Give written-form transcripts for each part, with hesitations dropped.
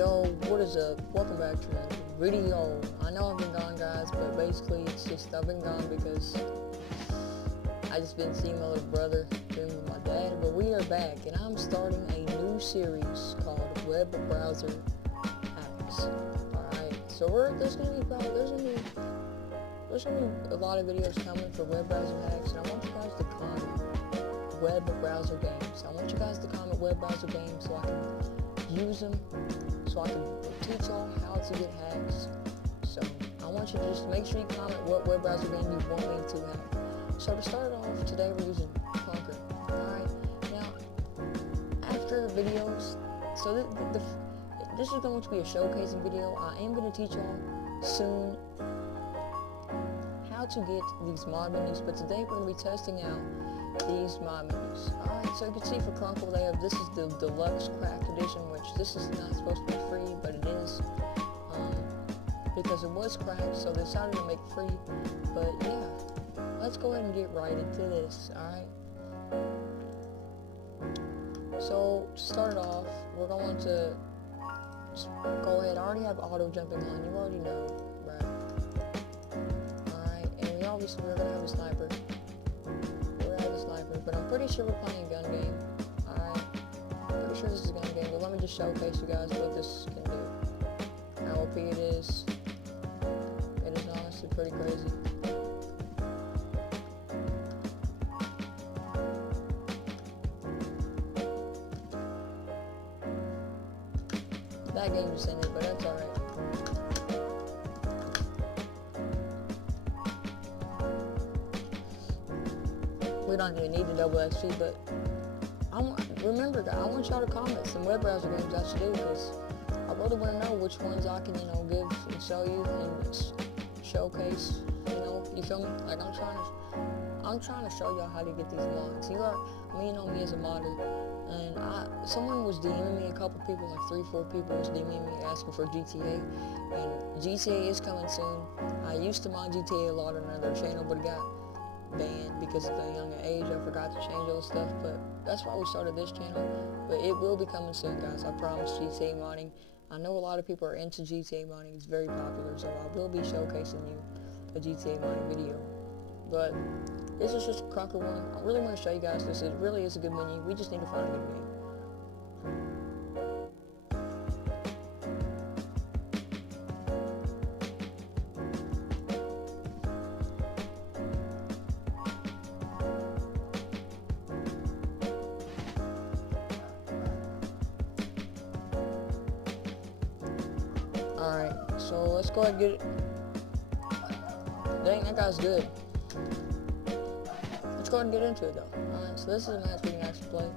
Yo, what is up? Welcome back to another video. I know I've been gone, guys, but basically it's just I've been gone because I just been seeing my little brother been with my dad. But we are back, and I'm starting a new series called Web Browser Hacks. Alright, so there's gonna be a lot of videos coming for web browser hacks, and I want you guys to comment web browser games. I want you guys to comment web browser games so I can use them, so I can teach y'all how to get hacks. So I want you to just make sure you comment what web browser game you want me to hack. So to start off, today we're using Conquer. Alright, now after videos, so this is going to be a showcasing video. I am going to teach y'all soon how to get these mod menus, but today we're going to be testing out these mod menus. Alright, so you can see for Crunkle this is the deluxe cracked edition, which this is not supposed to be free, but it is, because it was cracked, so they decided to make it free. But yeah, let's go ahead and get right into this. Alright, so to start off, we're going to just go ahead. I already have auto jumping on, you already know, right? Alright, and obviously we're gonna have a sniper. But I'm pretty sure we're playing a gun game. Alright, pretty sure this is a gun game, but let me just showcase you guys what this can do. How OP it is. It is honestly pretty crazy. That game just ended, but that's alright. We don't even need the double XP, but remember, guys, I want y'all to comment some web browser games I should do, because I really want to know which ones I can, give and show you and showcase. You feel me? Like I'm trying to show y'all how to get these mods. Me as a modder, and someone was DMing me, a couple people, like 3-4 people was DMing me asking for GTA, and GTA is coming soon. I used to mod GTA a lot on another channel, but it got banned because of the younger age. I forgot to change all the stuff, but that's why we started this channel. But it will be coming soon, guys. I promise. GTA modding. I know a lot of people are into GTA modding. It's very popular, so I will be showcasing you a GTA modding video. But this is just a Conquer one. I really want to show you guys this. It really is a good menu. We just need to find a good game. Alright, so let's go ahead and get it. Dang, that guy's good. Let's go ahead and get into it, though. Alright, so this is a match we can actually play.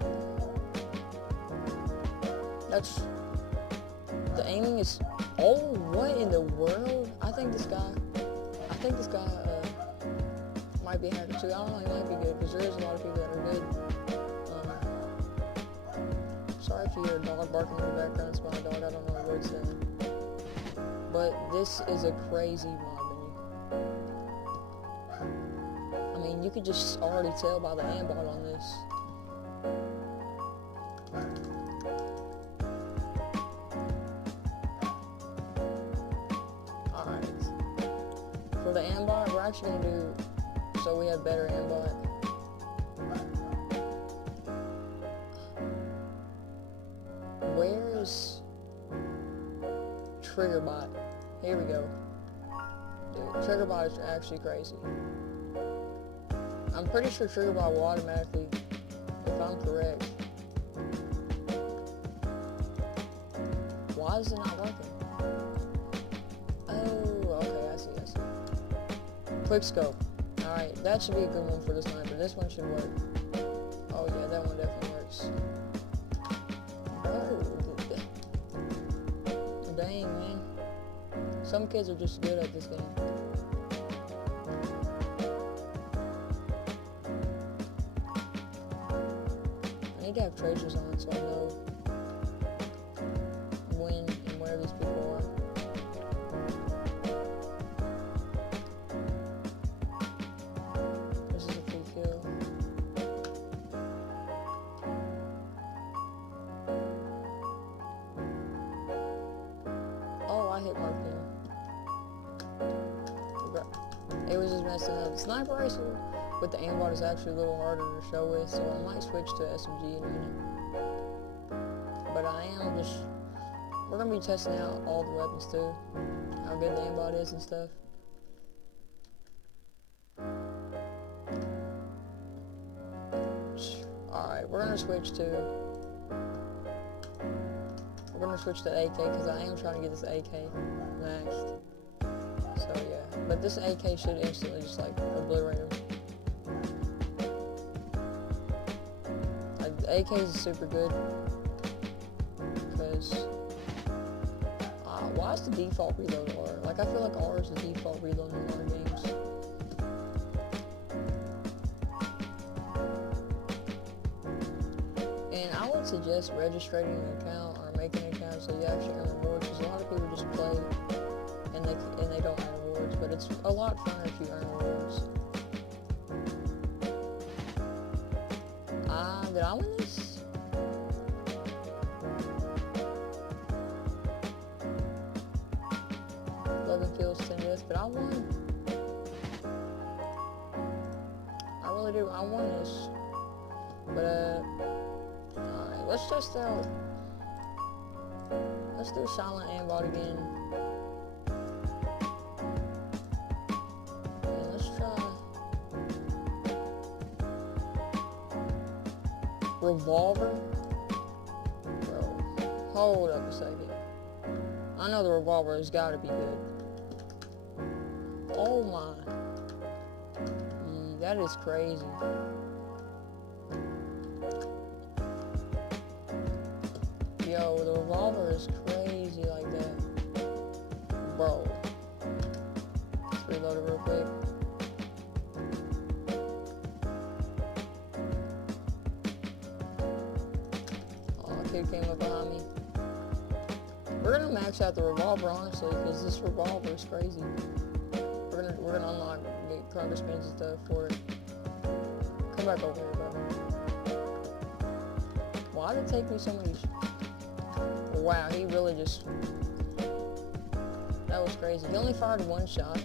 The aiming is... Oh, what in the world? I think this guy might be a hacker, too. I don't know, he might be good, because there is a lot of people that are good. Sorry if you hear a dog barking in the background. It's my dog. I don't know what it's saying. But this is a crazy mod menu. I mean, you could just already tell by the aimbot on this. Alright. For the aimbot, we're actually going to do so we have better aimbot. Where's Triggerbot? Here we go. Dude, Triggerbot is actually crazy. I'm pretty sure Triggerbot will automatically, if I'm correct. Why is it not working? Oh, okay, I see. Quickscope. Alright, that should be a good one for the sniper. This one should work. Oh yeah, that one definitely works. Dang, man. Some kids are just good at this game. I need to have tracers on so I know when and where these people are. This is a free kill. was just messing up. Sniper Rifle with the aimbot is actually a little harder to show with, so I might switch to SMG in a minute. But we're gonna be testing out all the weapons too, how good the aimbot is and stuff. Alright, we're gonna switch to AK because I am trying to get this AK maxed. So yeah, but this AK should instantly just like obliterate him. Like the AKs is super good because why is the default reload R? Like I feel like R is the default reload in a lot of games. And I would suggest registering an account or making an account so you actually earn rewards, because a lot of people just play and they don't earn rewards, but it's a lot funner if you earn rewards. Did I win this? Kills, 10 deaths, but I won. I really do. I won this. But alright, let's test out. Let's do silent aimbot again. And let's try revolver. Bro, hold up a second. I know the revolver has got to be good. Oh my. That is crazy. Yo, the revolver is crazy like that. Bro. Let's reload it real quick. Oh, a kid came up behind me. We're gonna max out the revolver, honestly, because this revolver is crazy. We're gonna unlock, get cargo spins and stuff for it. Come back over here, bro. Why did it take me so many? Wow, he really just. That was crazy. He only fired one shot.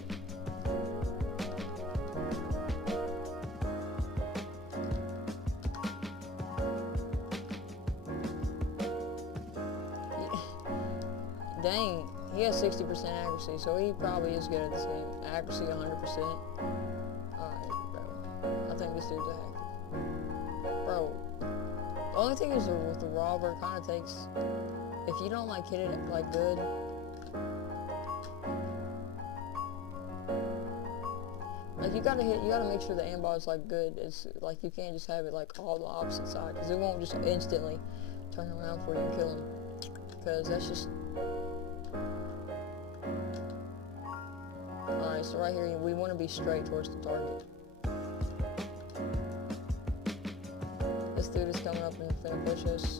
Dang. He has 60% accuracy, so he probably is good at this game. Accuracy 100%. Alright, bro. I think this dude's a hacker. Bro. The only thing is with the revolver, it kind of takes... If you don't, like, hit it, like, good... Like, you gotta make sure the aimbot is, like, good. It's, like, you can't just have it, like, all the opposite side, because it won't just instantly turn around for you and kill him. Because that's just... Alright, so right here, we want to be straight towards the target. This dude is coming up and finna push us.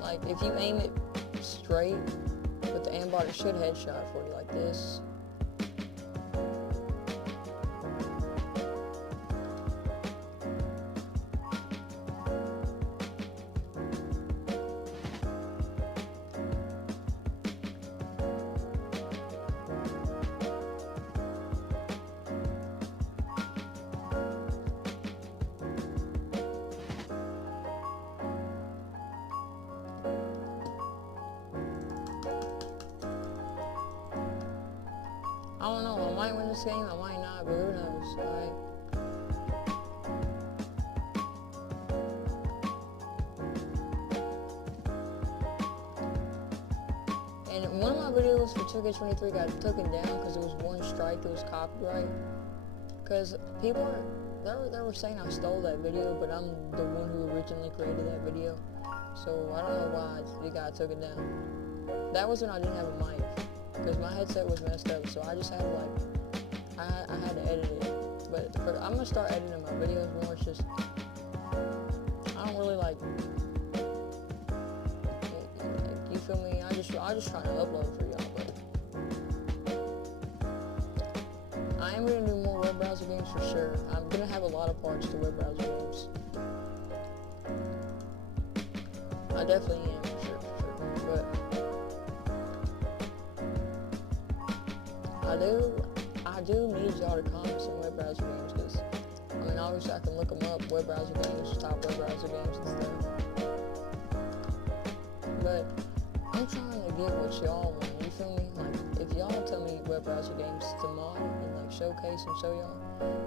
Like, if you aim it straight with the aimbot, it should headshot for you like this. I don't know, I might win this game, I might not, but who knows, alright? And one of my videos for 2K23 got taken down because it was one strike, it was copyright. Because people they were saying I stole that video, but I'm the one who originally created that video. So I don't know why it got taken down. That was when I didn't have a mic. Because my headset was messed up, so I just had to, like, I had to edit it. But I'm going to start editing my videos more. It's just, I don't really, like, you feel me? I just try to upload for y'all, but I am going to do more web browser games. games for sure. I'm gonna have a lot of parts to web browser games. I definitely am, for sure. But I do need y'all to comment some web browser games, because I mean, obviously I can look them up, web browser games, top web browser games and stuff. But I'm trying to get what y'all want, you feel me? Like, if y'all tell me web browser games to mod and like showcase and show y'all,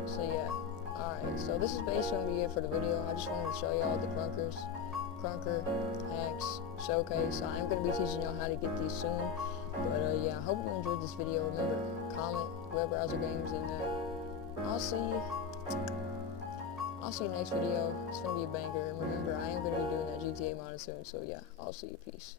so yeah. Alright, so this is basically going to be it for the video. I just wanted to show y'all the Krunker hacks showcase. I am going to be teaching y'all how to get these soon. But yeah, I hope you enjoyed this video. Remember, comment web browser games, and I'll see you next video. It's going to be a banger. And remember, I am going to be doing that GTA mod soon. So yeah, I'll see you. Peace.